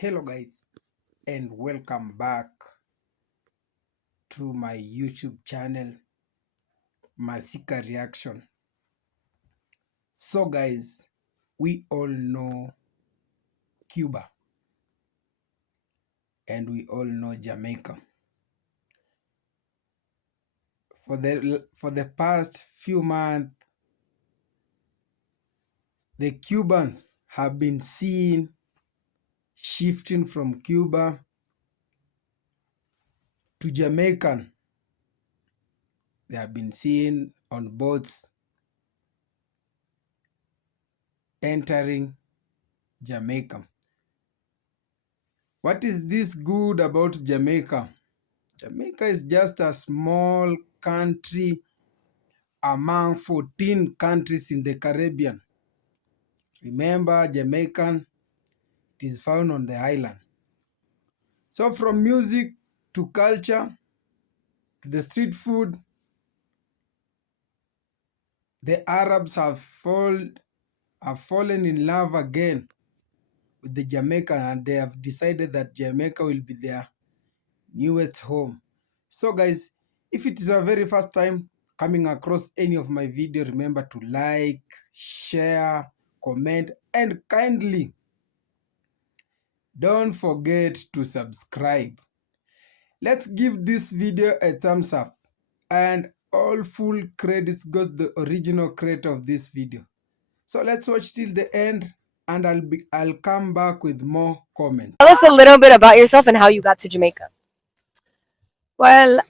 Hello guys, and welcome back to my YouTube channel Masika Reaction. So guys, we all know Cuba and we all know Jamaica. For the past few months, the Cubans have been seen shifting from Cuba to Jamaican. They have been seen on boats entering Jamaica. What is this good about Jamaica? Jamaica is just a small country among 14 countries in the Caribbean. Remember, Jamaican, it is found on the island. So from music to culture to the street food, the Arabs have fallen in love again with the Jamaican, and they have decided that Jamaica will be their newest home. So guys, if it is your very first time coming across any of my video, remember to like, share, comment, and kindly don't forget to subscribe. Let's give this video a thumbs up, and all full credits goes to the original creator of this video. So let's watch till the end, and I'll come back with more comments. Tell us a little bit about yourself and how you got to Jamaica. Well,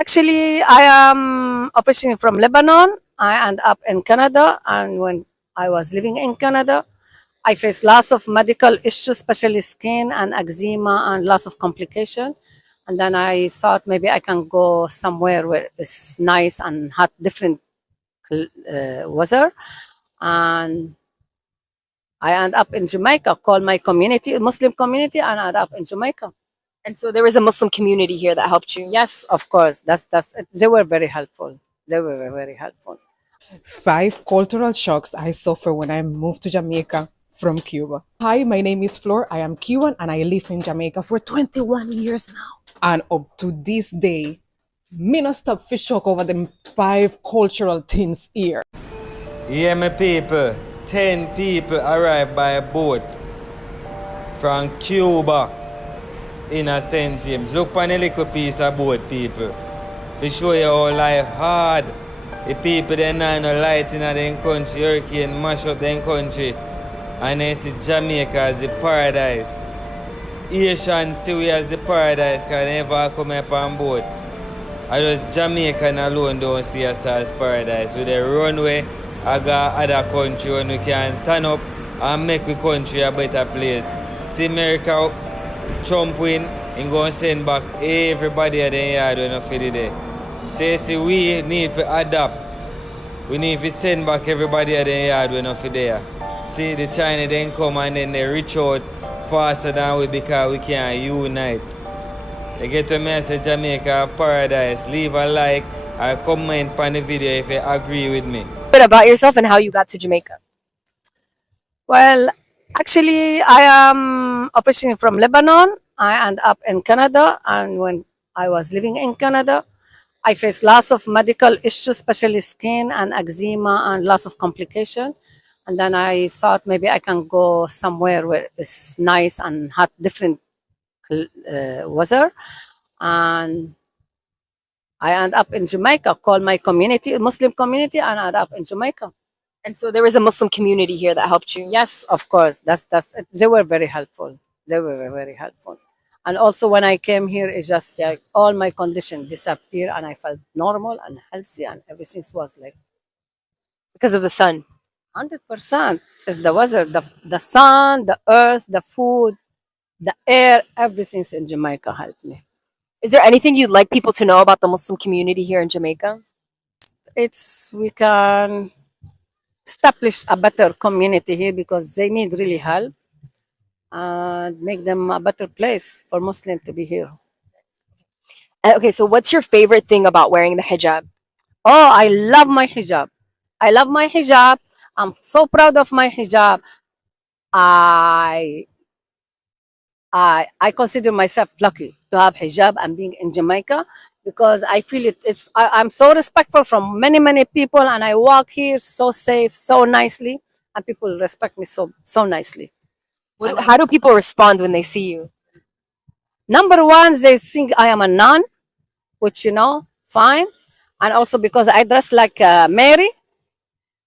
actually, I am officially from Lebanon. I end up in Canada, and when I was living in Canada, I faced lots of medical issues, especially skin and eczema, and lots of complication. And then I thought maybe I can go somewhere where it's nice and hot, different weather. And I end up in Jamaica, call my community, Muslim community, and I end up in Jamaica. And so there was a Muslim community here that helped you. Yes, of course. That's they were very helpful. They were very helpful. 5 cultural shocks I suffered when I moved to Jamaica from Cuba. Hi, my name is Flor. I am Cuban and I live in Jamaica for 21 years now. And up to this day, me not stop fish shock over them 5 cultural things here. Yeah, my people, 10 people arrived by boat from Cuba in a St. James. Look on a little piece of boat, people. To show you how life hard. The people they not no light in their country, hurricane mash up their country. And they see Jamaica as the paradise. Asians see we as the paradise because they never come up on board. I just Jamaican alone don't see us as paradise. With the runway, I got other country when we can turn up and make the country a better place. See America Trump win and go and send back everybody at the yard when I feel there. See, we need to adapt. We need to send back everybody at the yard when I feel there. See, the China then come and then they reach out faster than we because we can't unite. You get to me and say Jamaica paradise. Leave a like or comment on the video if you agree with me. A bit about yourself and how you got to Jamaica. Well, actually, I am officially from Lebanon. I end up in Canada, and when I was living in Canada, I faced lots of medical issues, especially skin and eczema, and lots of complication. And then I thought maybe I can go somewhere where it's nice and hot, different weather. And I end up in Jamaica, call my community, Muslim community, and I end up in Jamaica. And so there was a Muslim community here that helped you. Yes, of course. That's they were very helpful. They were very helpful. And also when I came here, it's just like all my condition disappeared, and I felt normal and healthy, and everything was like Because of the sun. 100%. It's the weather, the sun, the earth, the food, the air, everything's in Jamaica helped me. Is there anything you'd like people to know about the Muslim community here in Jamaica? We can establish a better community here because they need really help and make them a better place for Muslims to be here. Okay, so what's your favorite thing about wearing the hijab? Oh, I love my hijab. I love my hijab. I'm so proud of my hijab. I I consider myself lucky to have hijab and being in Jamaica because I feel I'm so respectful from many people, and I walk here so safe, so nicely, and people respect me so nicely. And How do people respond when they see you? number one, they think I am a nun, which fine, and also because I dress like Mary.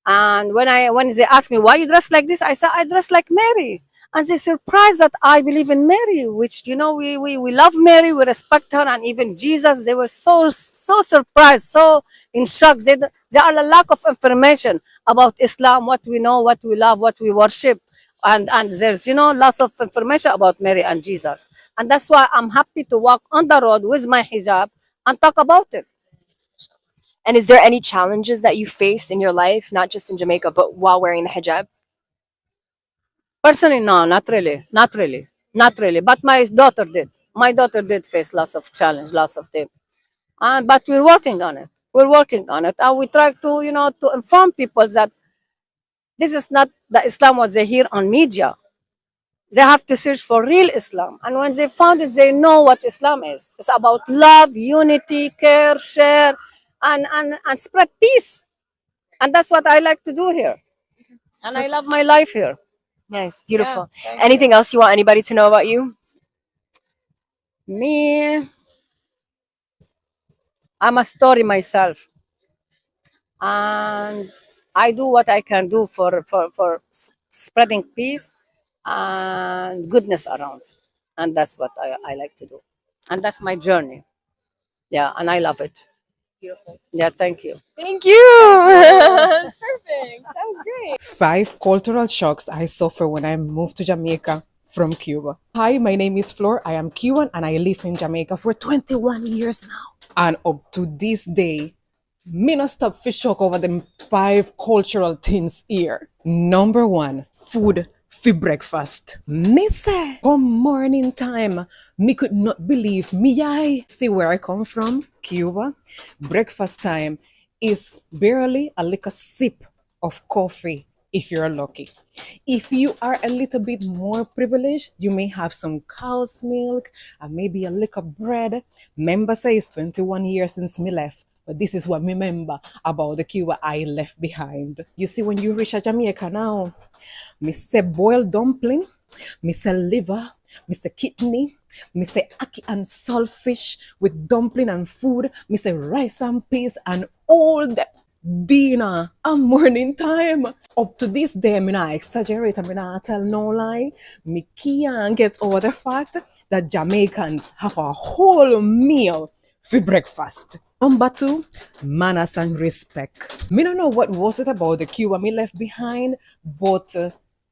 And when they ask me why you dress like this, I say I dress like Mary. And they surprised that I believe in Mary, which we love Mary, we respect her, and even Jesus. They were so surprised, so in shock. They are a lack of information about Islam, what we know, what we love, what we worship, and there's lots of information about Mary and Jesus, and that's why I'm happy to walk on the road with my hijab and talk about it. And is there any challenges that you faced in your life, not just in Jamaica, but while wearing the hijab? Personally, no, not really, not really, not really. But my daughter did. My daughter did face lots of challenge, lots of them. And but we're working on it. We're working on it, and we try to to inform people that this is not the Islam what they hear on media. They have to search for real Islam, and when they found it, they know what Islam is. It's about love, unity, care, share, and spread peace. And that's what I like to do here. And I love my life here. Nice, Yeah, beautiful. thank you. Anything else you want anybody to know about you? Me, I'm a story myself, and I do what I can do for spreading peace and goodness around, and that's what I like to do, and that's my journey. Yeah, and I love it. Beautiful. Yeah, thank you. Thank you. That's perfect. That was great. 5 cultural shocks I suffer when I moved to Jamaica from Cuba. Hi, my name is Flor. I am Cuban and I live in Jamaica for 21 years now. And up to this day, me not stop for shock over them 5 cultural things here. Number 1, food for breakfast. Me say, come morning time, me could not believe me eye. See where I come from, Cuba. Breakfast time is barely a little sip of coffee if you're lucky. If you are a little bit more privileged, you may have some cow's milk and maybe a little bread. Member says 21 years since me left. But this is what me remember about the Cuba I left behind. You see, when you reach a Jamaica now, me say boiled dumpling, me say liver, me say kidney, me say ackee and saltfish with dumpling and food, me say rice and peas and all that dinner and morning time. Up to this day, me not exaggerate, me not tell no lie. Me can't get over the fact that Jamaicans have a whole meal for breakfast. Number 2, manners and respect. Me don't know what was it about the Cuba me left behind, but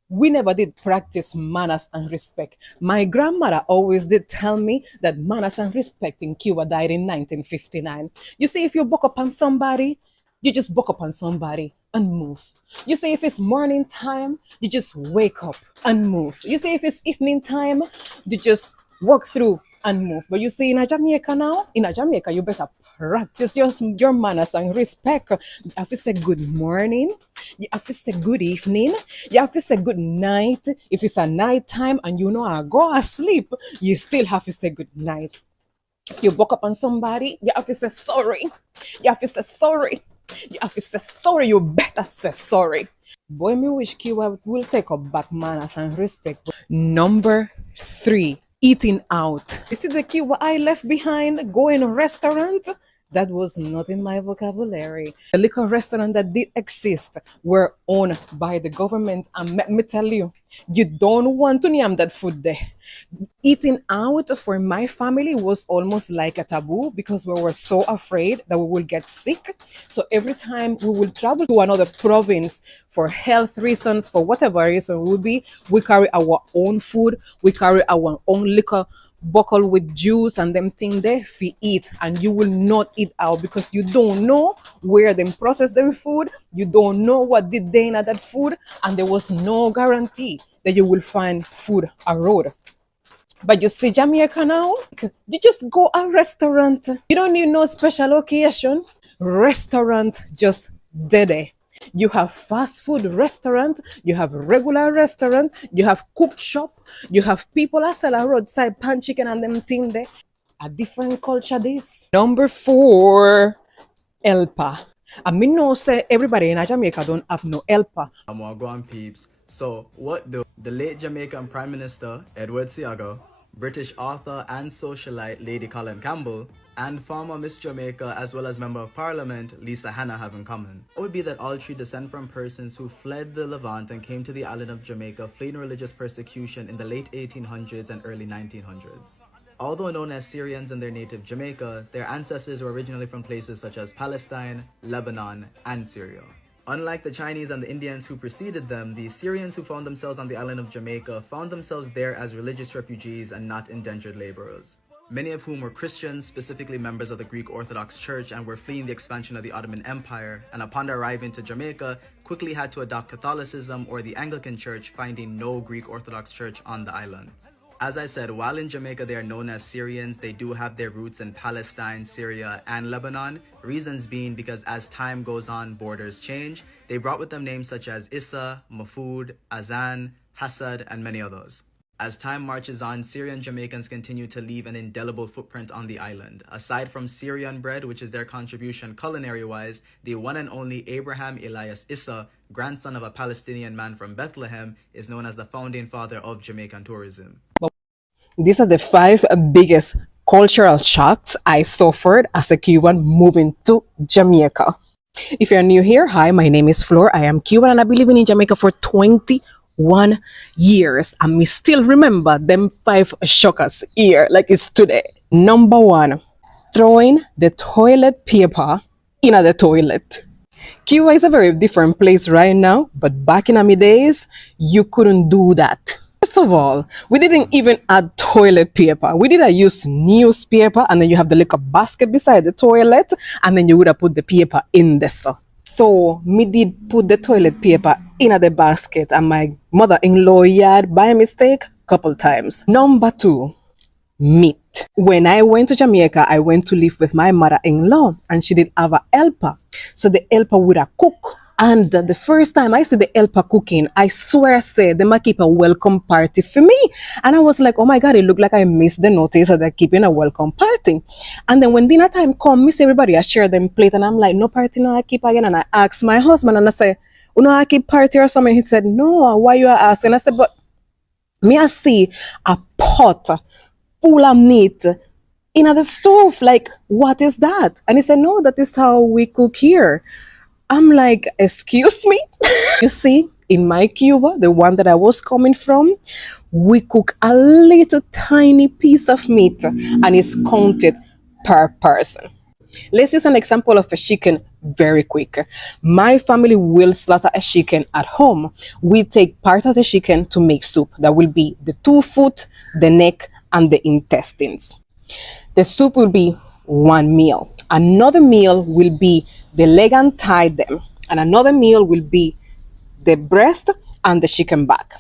we never did practice manners and respect. My grandmother always did tell me that manners and respect in Cuba died in 1959. You see, if you buck up on somebody, you just buck up on somebody and move. You say if it's morning time, you just wake up and move. You say if it's evening time, you just walk through and move. But you see in a Jamaica now, in a Jamaica, you better practice your manners and respect. You have to say good morning. You have to say good evening. You have to say good night. If it's a night time and you know I go asleep, you still have to say good night. If you buck up on somebody, you have to say sorry. You have to say sorry. You have to say sorry. You better say sorry. Boy, me wish Cuba will take up back manners and respect. Number 3, eating out. You see the Cuba I left behind, going to restaurant? That was not in my vocabulary. The liquor restaurant that did exist were owned by the government, and let me tell you, you don't want to name that food there. Eating out for my family was almost like a taboo because we were so afraid that we will get sick. So every time we will travel to another province for health reasons, for whatever reason we will be, we carry our own food, we carry our own liquor bottle with juice and them thing there fi eat, and you will not eat out because you don't know where them process them food, you don't know what did they in that food, and there was no guarantee that you will find food a road. But you see Jamaica now, you just go a restaurant, you don't need no special occasion, restaurant just dead there. You have fast food restaurant, you have regular restaurant, you have cook shop, you have people that sell a roadside pan chicken and them thing there. A different culture this. Number 4, Elpa. I mean, no say everybody in Jamaica don't have no Elpa. Wagwan peeps. So, what do the late Jamaican Prime Minister Edward Seaga, British author and socialite Lady Colin Campbell, and former Miss Jamaica as well as Member of Parliament Lisa Hanna have in common? It would be that all three descend from persons who fled the Levant and came to the island of Jamaica fleeing religious persecution in the late 1800s and early 1900s. Although known as Syrians in their native Jamaica, their ancestors were originally from places such as Palestine, Lebanon, and Syria. Unlike the Chinese and the Indians who preceded them, the Syrians who found themselves on the island of Jamaica found themselves there as religious refugees and not indentured laborers. Many of whom were Christians, specifically members of the Greek Orthodox Church, and were fleeing the expansion of the Ottoman Empire, and upon their arriving to Jamaica, quickly had to adopt Catholicism or the Anglican Church, finding no Greek Orthodox Church on the island. As I said, while in Jamaica they are known as Syrians, they do have their roots in Palestine, Syria, and Lebanon. Reasons being because as time goes on, borders change. They brought with them names such as Issa, Mahfoud, Azan, Hassad, and many others. As time marches on, Syrian Jamaicans continue to leave an indelible footprint on the island. Aside from Syrian bread, which is their contribution culinary-wise, the one and only Abraham Elias Issa, grandson of a Palestinian man from Bethlehem, is known as the founding father of Jamaican tourism. These are the 5 biggest cultural shocks I suffered as a Cuban moving to Jamaica. If you're new here, hi, my name is Flor. I am Cuban and I've been living in Jamaica for 21 years. And me still remember them 5 shockers here like it's today. Number 1, throwing the toilet paper in the toilet. Cuba is a very different place right now, but back in my days, you couldn't do that. First of all, we didn't even add toilet paper. We did use newspaper, and then you have the little basket beside the toilet, and then you would have put the paper in there. So me did put the toilet paper in the basket, and my mother-in-law had by mistake couple times. Number 2, meat. When I went to Jamaica, I went to live with my mother-in-law, and she did have a helper. So the helper would have cook. And the first time I see the helper cooking, I swear I said, they might keep a welcome party for me. And I was like, oh my God, it looked like I missed the notice that they're keeping a welcome party. And then when dinner time come, miss everybody, I share them plate. And I'm like, no party, no, I keep again. And I asked my husband and I said, oh no, I keep party or something. He said, no, why you are asking? I said, but me I see a pot full of meat in the stove. Like, what is that? And he said, no, that is how we cook here. I'm like, excuse me? You see, in my Cuba, the one that I was coming from, we cook a little tiny piece of meat and it's counted per person. Let's use an example of a chicken very quick. My family will slaughter a chicken at home. We take part of the chicken to make soup. That will be the 2 foot, the neck, and the intestines. The soup will be 1 meal. Another meal will be the leg and thigh them. And another meal will be the breast and the chicken back.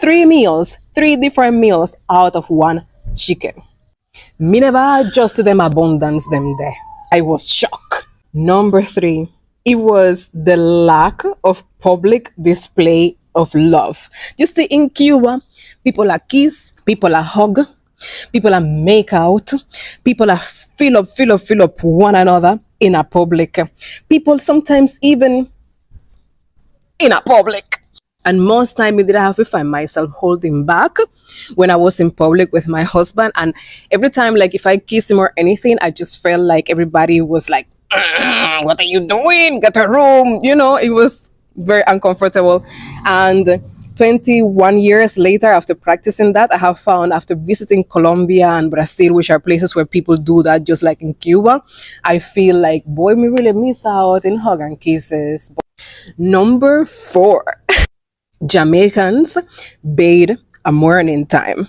3 meals, 3 different meals out of 1 chicken. Me never adjust to them abundance them there. I was shocked. Number 3, it was the lack of public display of love. You see, in Cuba, people are kiss, people are hug, people are make out, people are fill up one another in a public. People sometimes even in a public. And most time, I did have to find myself holding back when I was in public with my husband. And every time, like if I kissed him or anything, I just felt like everybody was like, what are you doing? Get a room. You know, it was very uncomfortable. And 21 years later, after practicing that, I have found after visiting Colombia and Brazil, which are places where people do that, just like in Cuba, I feel like, boy, me really miss out in hug and kisses. Number 4. Jamaicans bathe a morning time.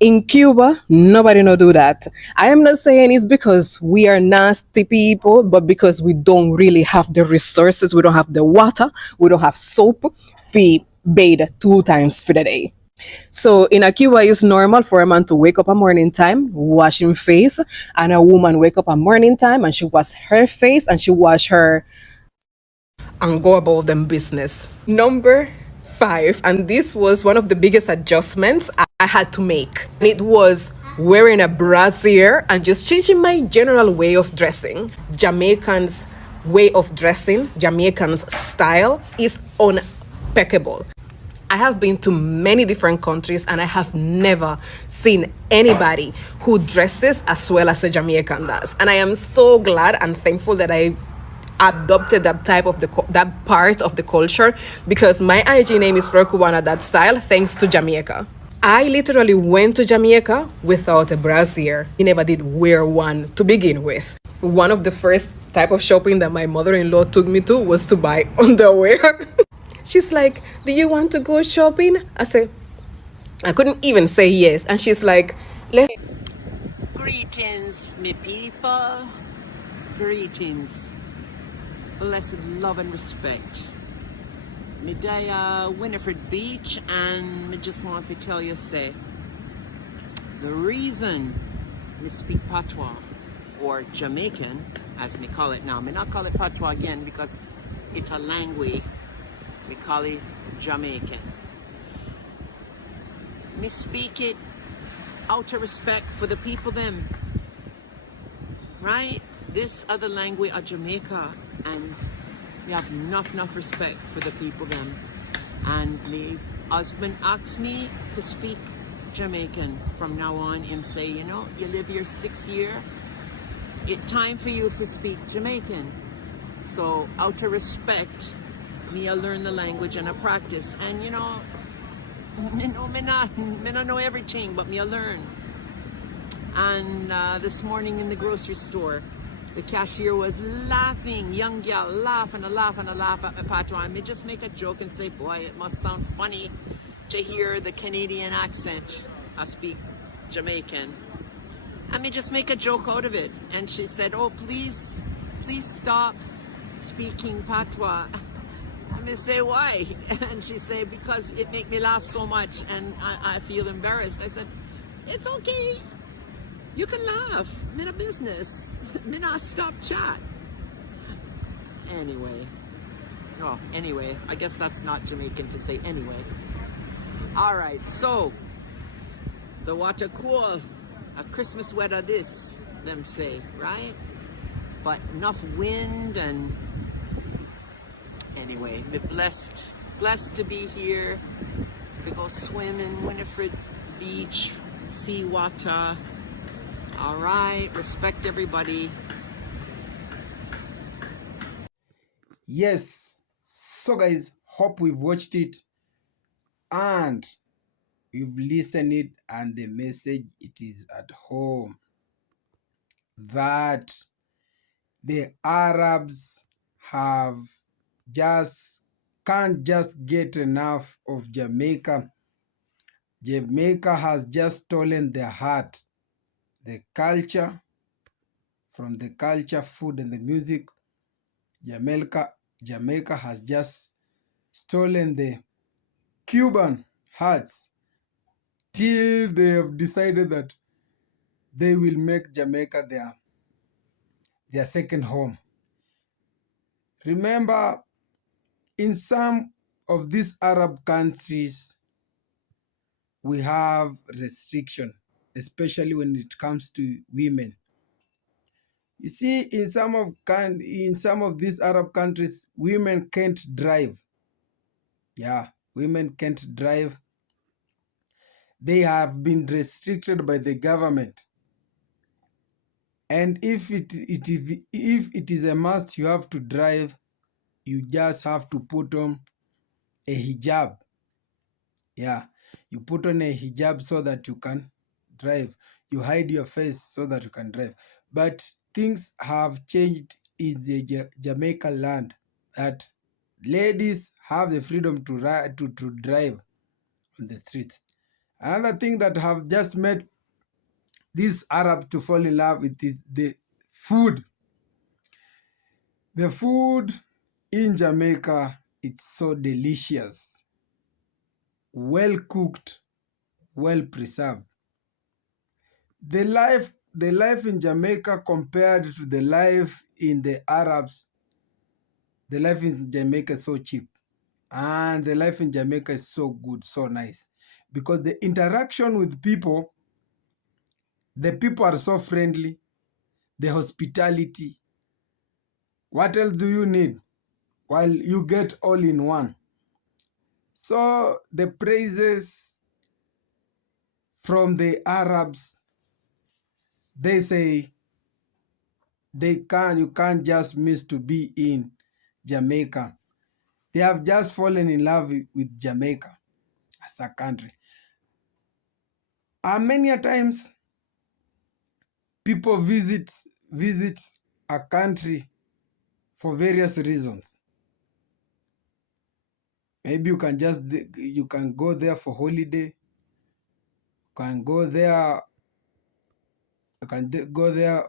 In Cuba, nobody no do that. I am not saying it's because we are nasty people, but because we don't really have the resources. We don't have the water. We don't have soap. We bathe 2 times for the day. So in a Cuba, it's normal for a man to wake up a morning time, wash his face, and a woman wake up a morning time and she wash her face and she wash her and go about them business. Number 5, and this was one of the biggest adjustments I had to make. And it was wearing a brassiere and just changing my general way of dressing. Jamaicans' way of dressing, Jamaicans' style is impeccable. I have been to many different countries and I have never seen anybody who dresses as well as a Jamaican does. And I am so glad and thankful that I adopted that type of that part of the culture, because my IG name is Flor Cubana, that style, thanks to Jamaica. I literally went to Jamaica without a brassiere. I never did wear one to begin with. One of the first type of shopping that my mother-in-law took me to was to buy underwear. She's like, "Do you want to go shopping?" I said, I couldn't even say yes. And she's like, "Let's." Greetings, me people. Greetings. Blessed love and respect. Me day Winifred Beach, and me just want to tell you, say, the reason me speak patois, or Jamaican, as me call it now. Me not call it patois again because it's a language. We call it Jamaican. Me speak it out of respect for the people them. Right? This other language of Jamaica, and we have enough respect for the people them. And my husband asked me to speak Jamaican from now on, and say, you know, you live here 6 years, it's time for you to speak Jamaican. So out of respect, me I learn the language and I practice. And you know, me not know everything, but me I learn. And this morning in the grocery store, the cashier was laughing, young gal, laugh and a laugh and a laugh at my patois. And me just make a joke and say, boy, it must sound funny to hear the Canadian accent. I speak Jamaican. And me just make a joke out of it. And she said, oh, please stop speaking patois. And me say, why? And she said, because it make me laugh so much and I feel embarrassed. I said, it's okay. You can laugh. I'm in a business. Me not stop chat. Anyway. Oh, anyway. I guess that's not Jamaican to say anyway. Alright, so the water cool. A Christmas weather this, them say, right? But enough wind and anyway, be blessed to be here. To go swim in Winifred Beach, sea water. Alright, respect everybody. Yes. So guys, hope we've watched it and we've listened it, and the message it is at home that the Arabs have just can't just get enough of Jamaica. Jamaica has just stolen their heart, the culture, from the culture, food, and the music. Jamaica has just stolen the Cuban hearts till they have decided that they will make Jamaica their second home. Remember, in some of these Arab countries, we have restriction, especially when it comes to women. You see, in some of these Arab countries, women can't drive. Yeah, women can't drive. They have been restricted by the government. And if it is a must, you have to drive, you just have to put on a hijab. Yeah, you put on a hijab so that you can drive. You hide your face so that you can drive. But things have changed in the Jamaica land, that ladies have the freedom to drive on the streets. Another thing that have just made these Arabs to fall in love with is the food. The food in Jamaica, it's so delicious, well cooked, well preserved. The life in Jamaica compared to the life in the Arabs, the life in Jamaica is so cheap, and the life in Jamaica is so good, so nice, because the interaction with people, the people are so friendly, the hospitality. What else do you need? While you get all in one. So the praises from the Arabs, they say you can't just miss to be in Jamaica. They have just fallen in love with Jamaica as a country. And many a times people visit a country for various reasons. Maybe you can go there for holiday, can go there, go there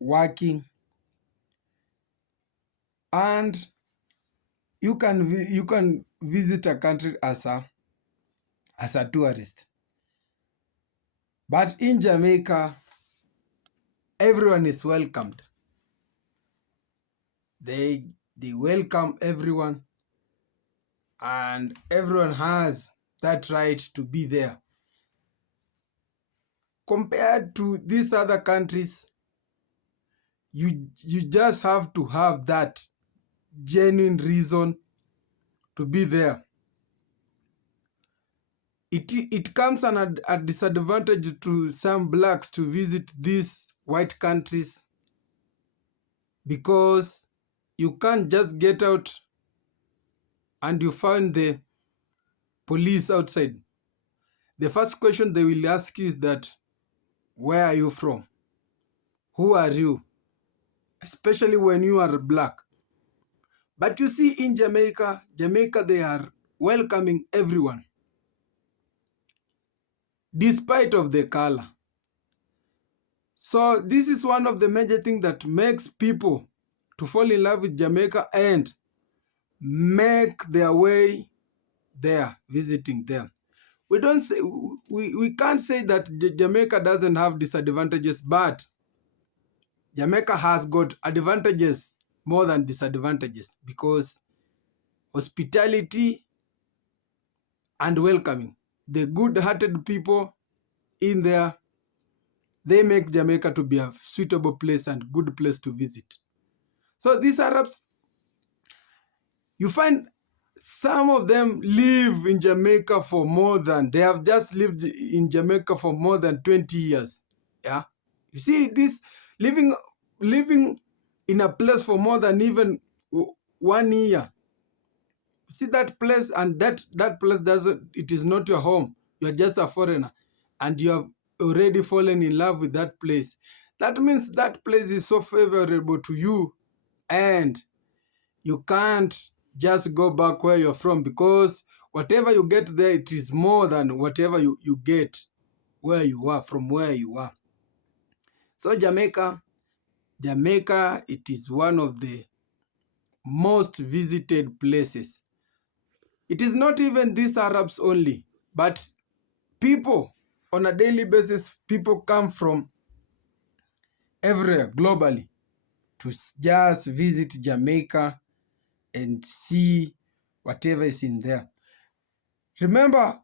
working, and you can visit a country as a tourist. But in Jamaica, everyone is welcomed. They welcome everyone, and everyone has that right to be there. Compared to these other countries, you just have to have that genuine reason to be there. It comes a disadvantage to some blacks to visit these white countries, because you can't just get out and you find the police outside. The first question they will ask you is that, where are you from? Who are you? Especially when you are black. But you see, in Jamaica, they are welcoming everyone, despite of the color. So this is one of the major things that makes people to fall in love with Jamaica and make their way there, visiting them. We can't say that Jamaica doesn't have disadvantages, but Jamaica has got advantages more than disadvantages, because hospitality and welcoming, the good-hearted people in there, they make Jamaica to be a suitable place and good place to visit. So these Arabs, you find some of them live in Jamaica for they have just lived in Jamaica for more than 20 years. Yeah. You see, this living in a place for more than even 1 year. You see that place, and that place it is not your home. You are just a foreigner, and you have already fallen in love with that place. That means that place is so favorable to you, and you can't just go back where you're from, because whatever you get there, it is more than whatever you get where you are, from where you are. So Jamaica, it is one of the most visited places. It is not even these Arabs only, but people on a daily basis, people come from everywhere globally to just visit Jamaica and see whatever is in there. Remember,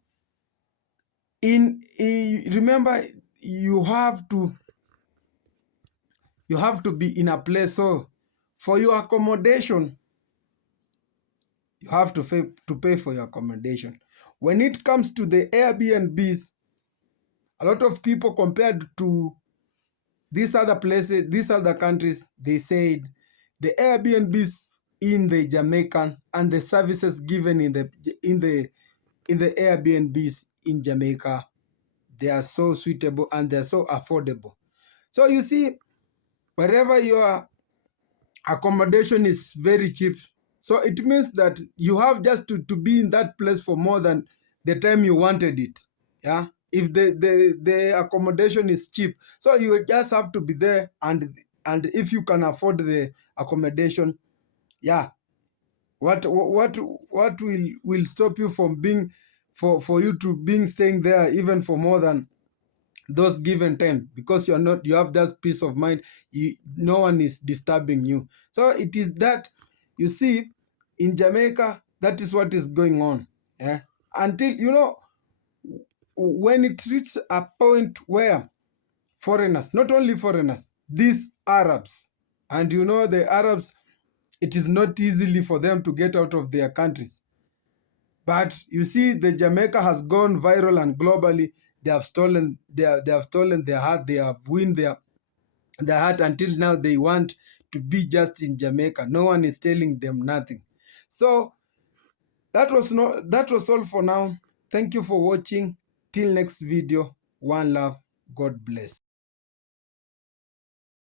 you have to be in a place. So for your accommodation, you have to pay for your accommodation. When it comes to the Airbnbs, a lot of people, compared to these other places, these other countries, they said the Airbnbs in the Jamaican and the services given in the Airbnbs in Jamaica, they are so suitable and they are so affordable. So you see, wherever your accommodation is very cheap, so it means that you have just to be in that place for more than the time you wanted it. Yeah. If the accommodation is cheap, so you just have to be there, and if you can afford the accommodation, yeah, what will stop you from being for you to being staying there even for more than those given time? Because you have that peace of mind. No one is disturbing you. So it is that You see, in Jamaica, that is what is going on. Yeah? Until, when it reaches a point where foreigners, not only foreigners, these Arabs, and the Arabs, it is not easily for them to get out of their countries. But you see, the Jamaica has gone viral and globally. They have stolen their heart. They have won their heart. Until now they want to be just in Jamaica. No one is telling them nothing. So that was all for now. Thank you for watching. Till next video. One love. God bless.